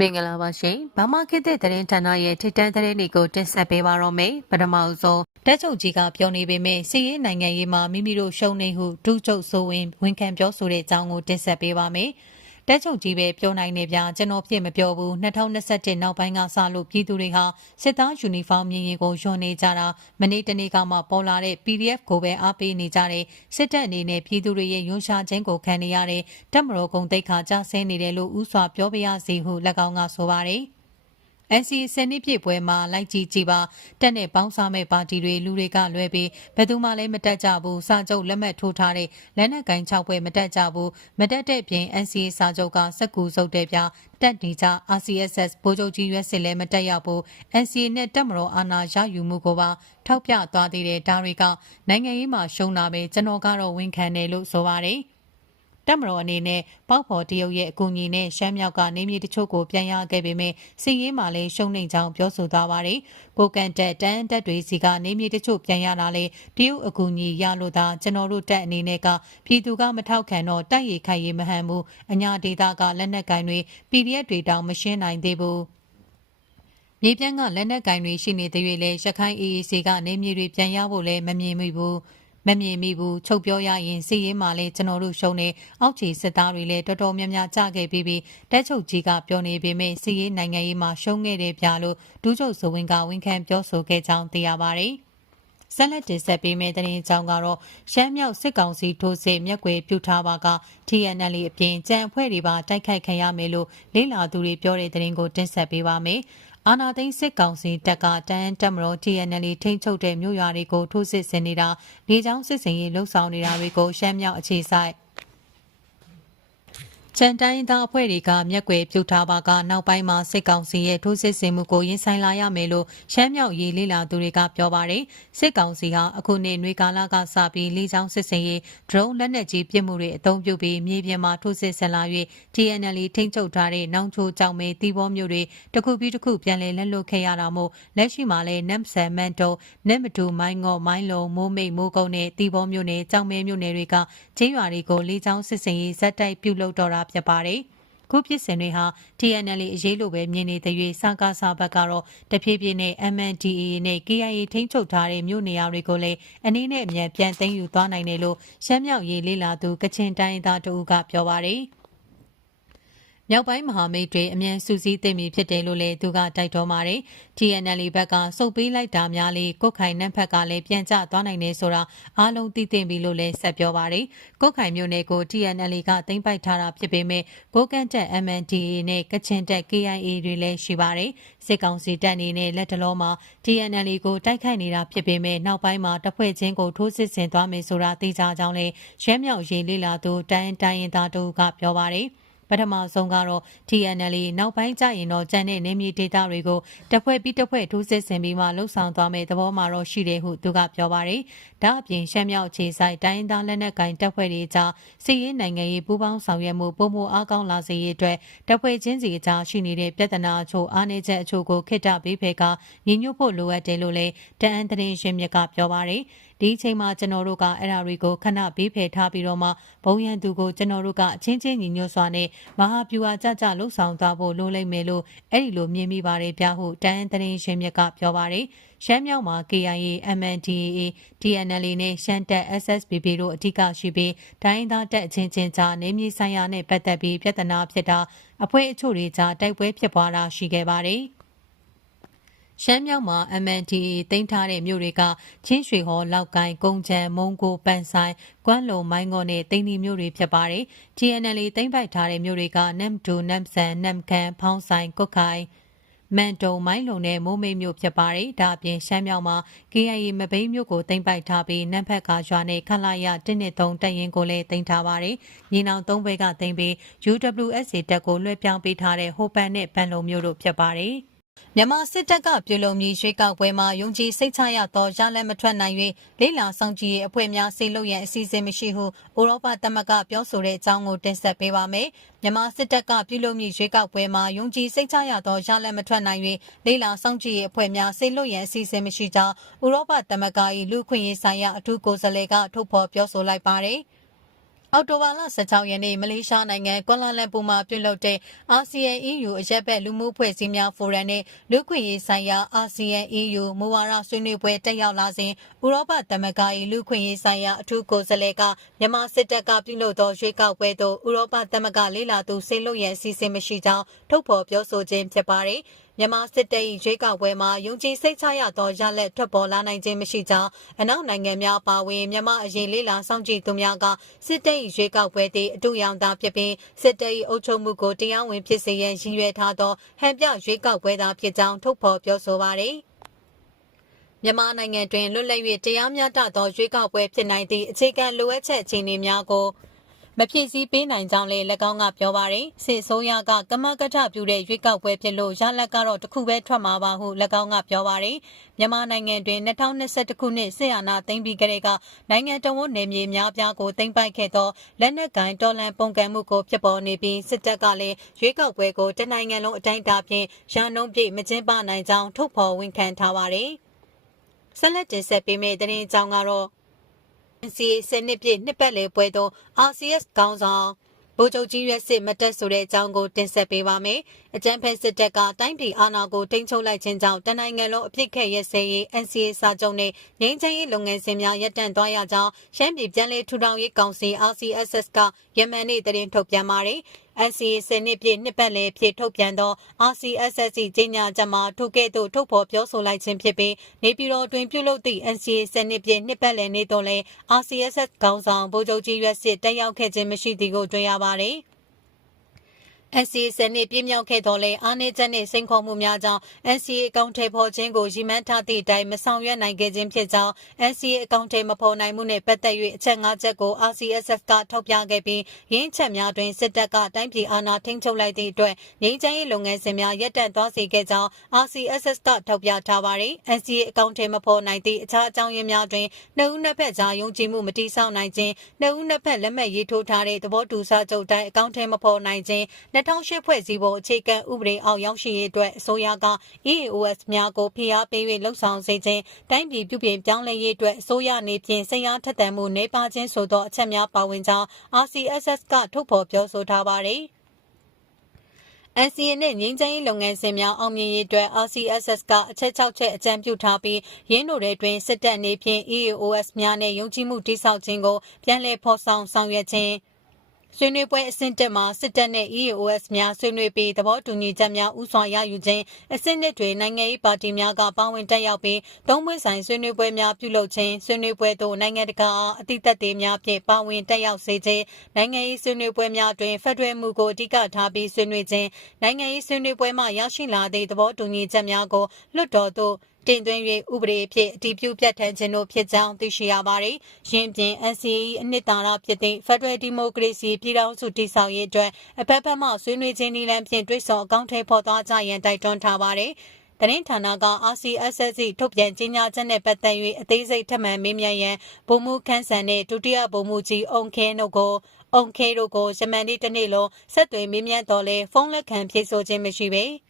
မင်္ဂလာပါရှင်။ဘာမခေတ်တဲ့သတင်းဌာနရဲ့ထိတန်းသတင်းတွေကိုတင်ဆက်ပေးပါရမယ်။ပထမအဆုံးတက်ချုပ်ကြီးကပြောနေပေမဲ့စီးရေးနိုင်ငံရေးမှာမိမိတို့ရှုံးနေဟုဒုချုပ်ဆိုဝင်ဝန်ခံပြောဆိုတဲ့အကြောင်းကိုတင်ဆက်ပေးပါမယ်။ တက်ချုပ်ကြီးပဲပြောနိုင်နေပြကျွန်တော်ဖြစ်မပြောဘူး2021နောက်ပိုင်းကစလို့ပြည်သူတွေဟာစစ်သားယူနီဖောင်းမြင်ရင်ကိုယွန်နေကြတာမနေ့တနေ့ကမှပေါ်လာတဲ့ PDF ကိုပဲအားပေးနေကြတယ်စစ်တပ်အနေနဲ့ပြည်သူတွေရဲ့ယွန်ရှာခြင်းကိုခံနေရတဲ့တက်မတော်ကုံတိတ်ခါကြဆင်းနေတယ်လို့ဥစွာပြောပြရစီဟု၎င်းကဆိုပါတယ် NCA စနစ်ပြည့်ပွဲမှာလိုက်ကြည့်ကြည့်ပါတက်နဲ့ပေါင်းစားမဲ့ပါတီတွေလူတွေကလွဲပြီးဘယ်သူမှလည်းမတက်ကြဘူးစာချုပ်လက်မှတ်ထိုးထားတဲ့လက်နက်ကိုင်6ပွဲမတက်ကြဘူးမတက်တဲ့ပြင် NCA စာချုပ်ကစက်ကူစုပ်တဲ့ပြတက်နေကြ RCSS ဗိုလ်ချုပ်ကြီးရွက်စစ်လည်းမတက်ရောက်ဘူး NCA နဲ့တက်မတော်အာဏာရယူမှုကိုပါထောက်ပြသွားသေးတဲ့ဒါတွေကနိုင်ငံရေးမှာရှုံးတာပဲကျွန်တော်ကတော့ဝန်ခံတယ်လို့ဆိုပါတယ် တက်မတော်အနေနဲ့ပေါက်ဖော်တရုတ်ရဲ့အကူအညီနဲ့ရှမ်းမြောက်ကနေမြေတချို့ကိုပြန်ရခဲ့ပေမဲ့စီရေးမှာလည်းရှုံနေကြောင်းပြောဆိုသွားပါတယ်။ကိုကန်တက်တန်းတက်တွေစီကနေမြေတချို့ပြန်ရတာလေတရုတ်အကူအညီရလို့သာကျွန်တော်တို့တက်အနေနဲ့ကပြည်သူကမထောက်ခံတော့တိုက်ရိုက်ခိုက်ရမဟန်ဘူးအညာဒေတာကလက်နက်ကိုင်တွေ PDF တွေတောင်မရှင်းနိုင်သေးဘူး။မြေပြန့်ကလက်နက်ကင်တွေရှိနေတဲ့၍လည်းရခိုင် AAC ကနေမြေတွေပြန်ရဖို့လည်းမမြင်မိဘူး။ မမြင်မိဘူးချုပ်ပြောရရင်စီရေးမှာလည်းကျွန်တော်တို့ရှုံးနေအောက်ခြေစစ်သားတွေလည်းတော်တော်များများကြခဲ့ပြီးပြီးတက်ချုပ်ကြီးကပြောနေပေမဲ့စီရေးနိုင်ငံရေးမှာရှုံးခဲ့တယ်ပြလို့ဒူးချုပ်ဇဝင်ကဝန်ခံပြောဆိုခဲ့ကြောင်းသိရပါတယ်ဆက်လက်တင်ဆက်ပေးမယ့်သတင်းကြောင်းကတော့ရှမ်းမြောက်စစ်ကောင်စီထိုးစစ်မြက်ွယ်ပြုထားပါက TNL အပြင်ကြံအဖွဲ့တွေပါတိုက်ခိုက်ခံရမယ်လို့လေးလာသူတွေပြောတဲ့သတင်းကိုတင်ဆက်ပေးပါမယ်။ အာနာသိန်းစစ်ကောင်စီတပ်ကတန်းတက်မတော် TNL ထိန်းချုပ်တဲ့မြို့ရွာတွေကိုထိုးစစ်ဆင်နေတာလေကြောင်းစစ်စင်ရေးလှုပ်ဆောင်နေတာတွေကိုရှမ်းမြောက်အခြေစိုက် ချန်တိုင်းသားအဖွဲ့တွေကမျက်ကွယ်ပြုတ်ထားပါကနောက်ပိုင်းမှာစစ်ကောင်စီရဲ့ထိုးစစ်ဆင်မှုကိုရင်ဆိုင်လာရမယ်လို့ရှမ်းမြောက်ရေးလေးလာသူတွေကပြောပါတယ်စစ်ကောင်စီဟာအခုနှစ်နွေကာလကစပြီးလေကြောင်းစစ်စင်ရေး drone လက်နက်ကြီးပစ်မှုတွေအသုံးပြုပြီးမြေပြင်မှာထိုးစစ်ဆင်လာ၍ TNL ထိန်းချုပ်ထားတဲ့နောင်ချိုကြောင်မဲတီဘောမျိုးတွေတစ်ခုပြီးတစ်ခုပြန်လည်လက်လွတ်ခဲ့ရတာမို့လက်ရှိမှာလည်းနမ်ဆန်မန်တိုနက်မတူမိုင်းငေါမိုင်းလုံမိုးမိတ်မိုးကုန်းနဲ့တီဘောမျိုးနဲ့ကြောင်မဲမျိုးနယ်တွေကချင်းရွာတွေကိုလေကြောင်းစစ်စင်ရေးဇက်တိုက်ပြုတ်လုတော့တာဖြစ်ပါတယ်။ခုဖြစ်စဉ်တွေဟာ TNL အရေးလိုပဲမြင်နေတဲ့၍စကားစာဘက်ကတော့တဖြည်းဖြည်းနဲ့ MNDAA နဲ့ KIA ထိန်းချုပ်ထားတဲ့မြို့နေရာတွေကိုလည်းအနည်းနဲ့အမြန်ပြန်သိမ်းယူသွားနိုင်တယ်လို့ရှမ်းမြောက်ရေးလေးလာသူကချင်တိုင်းသားတို့ကပြောပါတယ်။ မြောက်ပိုင်းမဟာမိတ်တွေအမြန်စုစည်းသိမ့်မည်ဖြစ်တယ်လို့လည်းသူကတိုက်တွန်းပါတယ်။ TNL ဘက်ကစုပ်ပေးလိုက်တာများလေကုတ်ခိုင်နက်ဖက်ကလည်းပြန်ကျသွားနိုင်နေဆိုတာအားလုံးသိသိပြီလို့လည်းဆက်ပြောပါတယ်။ကုတ်ခိုင်မျိုးနယ်ကို TNL ကသိမ်းပိုက်ထားတာဖြစ်ပေမဲ့ကိုကန်တက် MNDA နဲ့ကချင်တက် KIA တွေလည်းရှိပါတယ်။စစ်ကောင်စီတပ်အနေနဲ့လက်တလုံးမှာ TNL ကိုတိုက်ခိုက်နေတာဖြစ်ပေမဲ့နောက်ပိုင်းမှာတပ်ဖွဲ့ချင်းကိုထိုးစစ်ဆင်သွားမယ်ဆိုတာသိကြကြောင်းလည်းရဲမြောက်ရေးလေးလာသူတိုင်းတိုင်းရင်သားတို့ကပြောပါတယ်။ ပထမဆုံးကတော့ TNL နောက်ပိုင်းကျရင်တော့ကြံတဲ့နေမြေဒေတာတွေကိုတဖွဲ့ပြီးတဖွဲ့ထိုးစစ်ဆင်ပြီးမှလှုပ်ဆောင်သွားမယ့်သဘောမှာတော့ရှိတယ်ဟုသူကပြောပါတယ်။ဒါအပြင်ရှမ်းမြောက်ခြေဆိုင်တိုင်းသားလက်နက်ကင်တပ်ဖွဲ့တွေကြားစီးရေးနိုင်ငံရေးပူးပေါင်းဆောင်ရွက်မှုပုံမှုအားကောင်းလာစေရေးအတွက်တပ်ဖွဲ့ချင်းစီကြားရှိနေတဲ့ပြဿနာအချို့အားနည်းချက်အချို့ကိုခိတ္တပေးဖယ်ကညီညွတ်ဖို့လိုအပ်တယ်လို့လည်းတအန်သတင်းရှင်မြစ်ကပြောပါတယ်။ ဒီအချိန်မှာကျွန်တော်တို့ကအဲ့ဒါတွေကိုခဏဘေးဖယ်ထားပြီးတော့မှဘုံရန်သူကိုကျွန်တော်တို့ကအချင်းချင်းညီညွတ်စွာနဲ့မဟာပြူဟာကြကြလှုပ်ဆောင်သွားဖို့လိုလိမ့်မယ်လို့အဲ့ဒီလိုမြင်မိပါတယ်ပြဟုတန်းသတင်းရှင်မြတ်ကပြောပါတယ်ရှမ်းမြောက်မှာ KIA, MNDAA, TNL နဲ့ရှမ်းတပ် SSPP တို့အဓိကရှိပြီးတိုင်းသားတပ်အချင်းချင်းကြားနေမြေဆိုင်ရာနဲ့ပတ်သက်ပြီးပြဿနာဖြစ်တာအဖွဲ့အချို့တွေကြားတိုက်ပွဲဖြစ်ပွားတာရှိခဲ့ပါတယ်။ ရှမ်းမြောက်မှာ MNDA တင်ထားတဲ့မြို့တွေက ချင်းရွှေဟော် လောက်ကိုင်းကုန်းချံမုံကိုပန်ဆိုင် ကွမ်းလုံ မိုင်းကောနဲ့တိန်ဒီမြို့တွေဖြစ်ပါတယ်။ TNL တင်ပိုက်ထားတဲ့မြို့တွေက နမ်ဒူနမ်ဆန် နမ်ကန်ဖောင်းဆိုင်ကုတ်ခိုင် မန်တုံ မိုင်းလုံနဲ့ မိုးမိတ်မြို့ဖြစ်ပါတယ်။ဒါအပြင် ရှမ်းမြောက်မှာ KIA မဘိန်းမြို့ကိုတင်ပိုက်ထားပြီး နမ်ဖက်ကရွာနဲ့ ခလာရ1နှစ်3တပ်ရင်ကိုလည်းတင်ထားပါတယ်။ညီနောင်၃ဘဲကတင်ပြီး UWSA တပ်ကို လွှဲပြောင်းပေးထားတဲ့ ဟိုပန်နဲ့ ပန်လုံမြို့တို့ဖြစ်ပါတယ်။ မြန်မာစစ်တပ်ကပြုလုပ်မည်ရွေးကောက်ပွဲမှာယုံကြည်စိတ်ချရသောရလဒ်မထွက်နိုင်၍လိလာဆောင်ကြည်ရေးအဖွဲ့များဆေးလို့ရန်အစီအစဉ်မရှိဟုဥရောပသမဂ္ဂပြောဆိုတဲ့အကြောင်းကိုတင်ဆက်ပေးပါမယ်။မြန်မာစစ်တပ်ကပြုလုပ်မည်ရွေးကောက်ပွဲမှာယုံကြည်စိတ်ချရသောရလဒ်မထွက်နိုင်၍လိလာဆောင်ကြည်ရေးအဖွဲ့များဆေးလို့ရန်အစီအစဉ်မရှိကြောင်းဥရောပသမဂ္ဂ၏လူခွင့်ရေးဆိုင်ရာအထူးကိုယ်စားလှယ်ကထုတ်ဖော်ပြောဆိုလိုက်ပါတယ်။ အောက်တိုဘာလ16ရက်နေ့မလေးရှားနိုင်ငံကွာလာလမ်ပူမှာပြုလုပ်တဲ့အာဆီယံ EU အရက်ဘက်လူမှုဖွဲ့စည်းများဖိုရမ်နဲ့လူ့ခွင့်ရေးဆိုင်ရာအာဆီယံ EU မူဝါဒဆွေးနွေးပွဲတက်ရောက်လာစဉ်ဥရောပသမဂ္ဂ၏လူ့ခွင့်ရေးဆိုင်ရာအထူးကိုယ်စားလှယ်ကမြန်မာစစ်တပ်ကပြုလုပ်သောရွေးကောက်ပွဲသို့ဥရောပသမဂ္ဂလေးလာသူဆေးလွတ်ရန်အစီအစဉ်မရှိကြောင်းထုတ်ဖော်ပြောဆိုခြင်းဖြစ်ပါတယ်။ မြန်မာစစ်တပ်၏ရွေးကောက်ပွဲမှာယုံကြည်စိတ်ချရသောရလဒ်ထွက်ပေါ်လာနိုင်ခြင်းမရှိကြောင်းအနောက်နိုင်ငံများပါဝင်မြန်မာအရေးလေးလာစောင့်ကြည့်သူများကစစ်တပ်၏ရွေးကောက်ပွဲတည်အတူရောင်သာဖြစ်ပြီးစစ်တပ်၏အုပ်ချုပ်မှုကိုတရားဝင်ဖြစ်စေရန်ရည်ရွယ်ထားသောဟန်ပြရွေးကောက်ပွဲသာဖြစ်ကြောင်းထုတ်ဖော်ပြောဆိုပါသည်မြန်မာနိုင်ငံတွင်လွတ်လပ်၍တရားမျှတသောရွေးကောက်ပွဲဖြစ်နိုင်သည့်အခြေခံလိုအပ်ချက်အခြေအနေများကို မဖြည့်ဆည်းပေးနိုင်ကြောင်းလည်း၎င်းကပြောပါရယ်စစ်ဆိုးရကကမကထပြုတဲ့ရွေးကောက်ပွဲဖြစ်လို့ရလဒ်ကတော့တစ်ခုပဲထွက်မှာပါဟု၎င်းကပြောပါရယ်မြန်မာနိုင်ငံတွင်2021ခုနှစ်စစ်အာဏာသိမ်းပြီးကတည်းကနိုင်ငံတော်ဝန်နယ်မြေများပြားကိုသိမ်းပိုက်ခဲ့သောလက်နက်ကိုင်တော်လှန်ပုန်ကန်မှုကိုဖြစ်ပေါ်နေပြီးစစ်တပ်ကလည်းရွေးကောက်ပွဲကိုတနိုင်ငံလုံးအတိုင်းအတာဖြင့်ရန်နှုံးပြည့်မကျင်းပနိုင်ကြောင်းထုတ်ဖော်ဝန်ခံထားပါရယ်ဆက်လက်တင်ဆက်ပေးမယ့်သတင်းအကြောင်းကတော့ NCA စနစ်ပြည့်နှစ်ပတ်လည်ပွဲသို့ RCS ကောင်းဆောင်ဗိုလ်ချုပ်ကြီးရွက်စစ်မတက်ဆိုတဲ့အကြောင်းကိုတင်ဆက်ပေးပါမယ်။အကြံဖက်စစ်တပ်ကတိုင်းပြည်အာဏာကိုထိန်းချုပ်လိုက်ခြင်းကြောင့်တနိုင်ငံလုံးအပြစ်ခက်ရဲစဲရေး NCA စာချုပ်နဲ့ငြိမ်းချမ်းရေးလုပ်ငန်းစဉ်များရပ်တန့်သွားရကြောင်းရှမ်းပြည်ပြည်내ထူထောင်ရေးကောင်စီ RCSS ကယမန်နေ့တရင်ထုတ်ပြန်ပါတယ်။ NCA စနစ်ပြည့်နှစ်ပတ်လည်ဖြစ်ထုတ်ပြန်သော RCSS ကြီးညာချက်မှာထိုကဲ့သို့ထုတ်ဖော်ပြောဆိုလိုက်ခြင်းဖြစ်ပြီးနေပြည်တော်တွင်ပြုလုပ်သည့် NCA စနစ်ပြည့်နှစ်ပတ်လည်နေ့တွင်လည်း RCSS ခေါင်းဆောင်ဗိုလ်ချုပ်ကြီးရွက်စစ်တက်ရောက်ခဲ့ခြင်းမရှိသည်ကိုတွေ့ရပါတယ်။ NCA စနစ်ပြည့်မြောက်ခဲ့တော်လဲအားနည်းချက်နှင့်စိန်ခေါ်မှုများကြောင့် NCA အကောင့်ထဲပေါ်ခြင်းကိုရည်မှန်းထားသည့်အတိုင်းမဆောင်ရွက်နိုင်ခဲ့ခြင်းဖြစ်ကြောင်း NCA အကောင့်ထဲမပေါ်နိုင်မှုနှင့်ပတ်သက်၍အချက်၅ချက်ကို RCSS ကထောက်ပြခဲ့ပြီးရင်းချက်များတွင်စစ်တပ်ကတိုင်းပြည်အာဏာထိန်းချုပ်လိုက်သည့်အတွက်ငြိမ်းချမ်းရေးလုပ်ငန်းစဉ်များရပ်တန့်သွားစေခဲ့ကြောင်း RCSS ကထောက်ပြထားပါသည် NCA အကောင့်ထဲမပေါ်နိုင်သည့်အခြားအကြောင်းရင်းများတွင်နှစ်ဦးနှစ်ဖက်ကြားယုံကြည်မှုမတည်ဆောက်နိုင်ခြင်းနှစ်ဦးနှစ်ဖက်လက်မှတ်ရေးထိုးထားတဲ့သဘောတူစာချုပ်တိုင်းအကောင့်ထဲမပေါ်နိုင်ခြင်း2008ဖွဲ့စည်းပုံအခြေခံဥပဒေအောက်ရောက်ရှိရေးအတွက်အစိုးရက EAOS များကိုဖိအားပေး၍လှုံ့ဆော်စေခြင်းတိုင်းပြည်ပြုပြင်ပြောင်းလဲရေးအတွက်အစိုးရအနေဖြင့်စိတ်အားထက်သန်မှုနေပါခြင်းဆိုသောအချက်များပါဝင်ကြောင်း RCSS ကထုတ်ဖော်ပြောဆိုထားပါသည် NCA နဲ့ငင်းချမ်းရေးလုပ်ငန်းစဉ်များအောင်မြင်ရေးအတွက် RCSS ကအချက်6ချက်အကြံပြုထားပြီးရင်းတို့တဲ့တွင်စစ်တပ်အနေဖြင့် EAOS များနဲ့ယုံကြည်မှုတိစောက်ခြင်းကိုပြန်လည်ဖော်ဆောင်ဆောင်ရွက်ခြင်း ဆွေးနွေးပွဲအဆင့်တက်မှာစစ်တပ်နဲ့ EAOS များဆွေးနွေးပြီးသဘောတူညီချက်များဥစွာရယူခြင်းအဆင့်နှစ်တွေနိုင်ငံရေးပါတီများကပါဝင်တက်ရောက်ပြီးသုံးပွင့်ဆိုင်ဆွေးနွေးပွဲများပြုလုပ်ခြင်းဆွေးနွေးပွဲသို့နိုင်ငံတကာအသီးသက်တွေများဖြင့်ပါဝင်တက်ရောက်စေခြင်းနိုင်ငံရေးဆွေးနွေးပွဲများတွင်ဖက်ဒရယ်မှုကိုအဓိကထားပြီးဆွေးနွေးခြင်းနိုင်ငံရေးဆွေးနွေးပွဲမှရရှိလာသည့်သဘောတူညီချက်များကိုလွှတ်တော်သို့ တင်သွင်း၍ဥပဒေဖြင့်အတည်ပြုပြဋ္ဌာန်းခြင်းတို့ဖြစ်ကြောင်းသိရှိရပါသည်။ယင်းပြင် NCA အနှစ်သာရဖြစ်သည့် Federal Democracy ပြည်ထောင်စုတည်ဆောက်ရေးအတွက်အဖက်ဖက်မှဆွေးနွေးခြင်းနည်းလမ်းဖြင့်တွိတ်ဆော်အကောင့်ထဲပေါ်သွားကြရန်တိုက်တွန်းထားပါသည်။တရင်ဌာနက RCSS ထုတ်ပြန်ကြေညာချက်နဲ့ပတ်သက်၍အသေးစိတ်ထပ်မံမေးမြန်းရန်ဗိုလ်မှူးခန်းဆန်နဲ့ဒုတိယဗိုလ်မှူးကြီးအုံခဲတို့ကိုအုံခဲတို့ကိုယမန်နေ့တနေ့လုံးဆက်သွယ်မေးမြန်းတော်လဲဖုန်းလက်ခံဖြေဆိုခြင်းမရှိပေ။